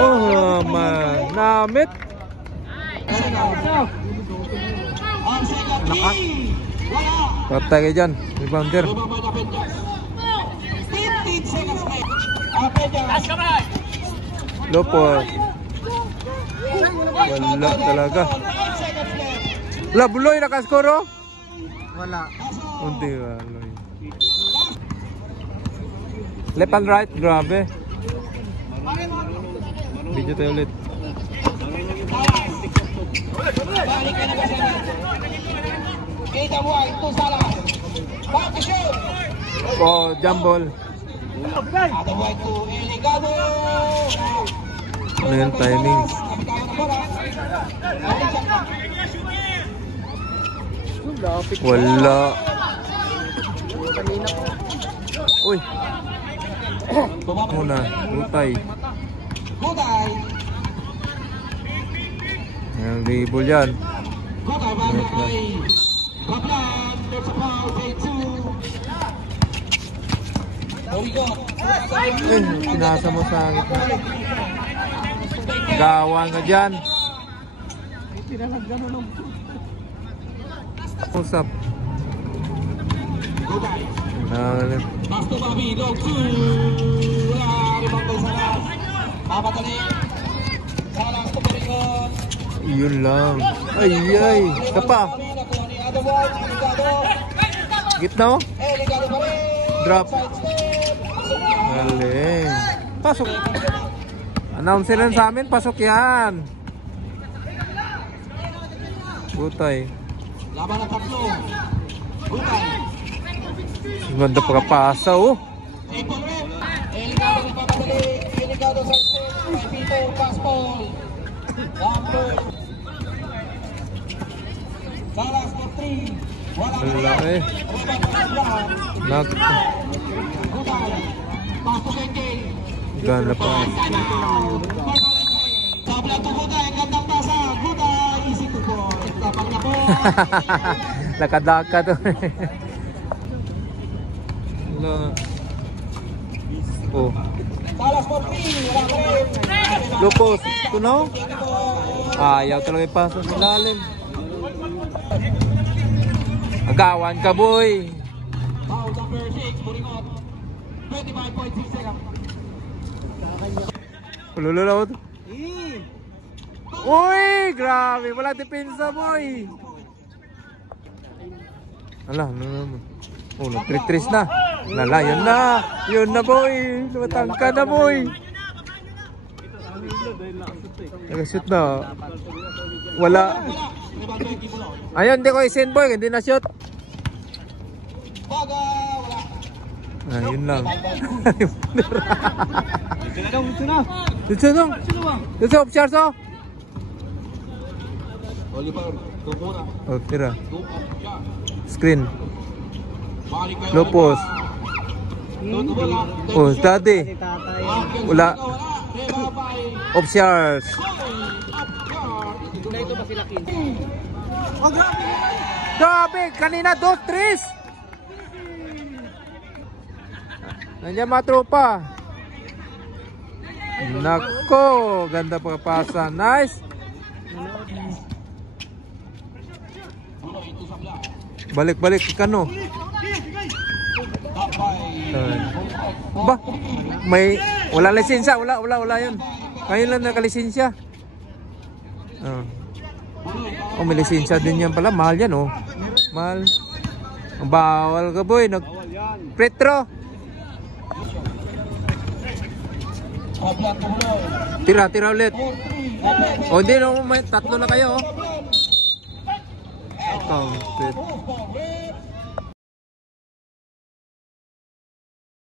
Oh, manamit. Patay kayo dyan, rebounder. Lopos. Wala talaga. Wala, Buloy nakaskoro? Wala. Unti Buloy. Left and right, grabe. Video tayo ulit. Oh, jump ball. Ano yung timing? Wala. Uy. Muna, Butay. Ang dribble yan. Pinasa mo sa gitna. Gawan ka dyan. Usap. Yun lang. Ay, ay. Kapa. Gitna mo? Drop. Galing. Pasok. Announce lang sa amin. Pasok yan. Butay. Laban ng tatlo. Butay. Ganda pagkapasa, oh. Eligado na papadali. Eligado sa step. Pito, fastball. Number. Salas for 3. Wala eh. Nag. Ganda pa. Tabla to Butay. Gandang pasa. Butay. Easy to go. Tapang na po. Nakadaka to. Oh. Salas for 3. Lupos. Tunaw. Ayaw talaga ipasa sa lalim. Agawan ka, boy. Foul number 6. Buringot. 25.6 seconds. Ulululaw to. Uy! Grabe! Wala depensa, boy! Ala, ano naman? Oh, nag-tris na. Lala, yun na! Yun na, boy! Lumatang ka na, boy! Nag-shoot na. Wala. Ayun, hindi ko i-send, boy. Hindi na shoot. Ah, yun lang. Dito na. Dito sa upstairs, oh. Oh, tira. Screen. Lopos. Oh, daddy. Wala. Upstairs. Grabe, kanina 2-3. Nandiyan mga tropa. Nako, ganda pagpasa. Nice. Balik-balik kano. Ba, may wala lisensya, wala yun. Ngayon lang nakalisensya. Oh, may lisensya din yan pala, mahal yan, oh. Mahal. Bawal ka, boy. Pretro. Tira ulit. O, hindi na, may tatlo na kayo, oh. Counted.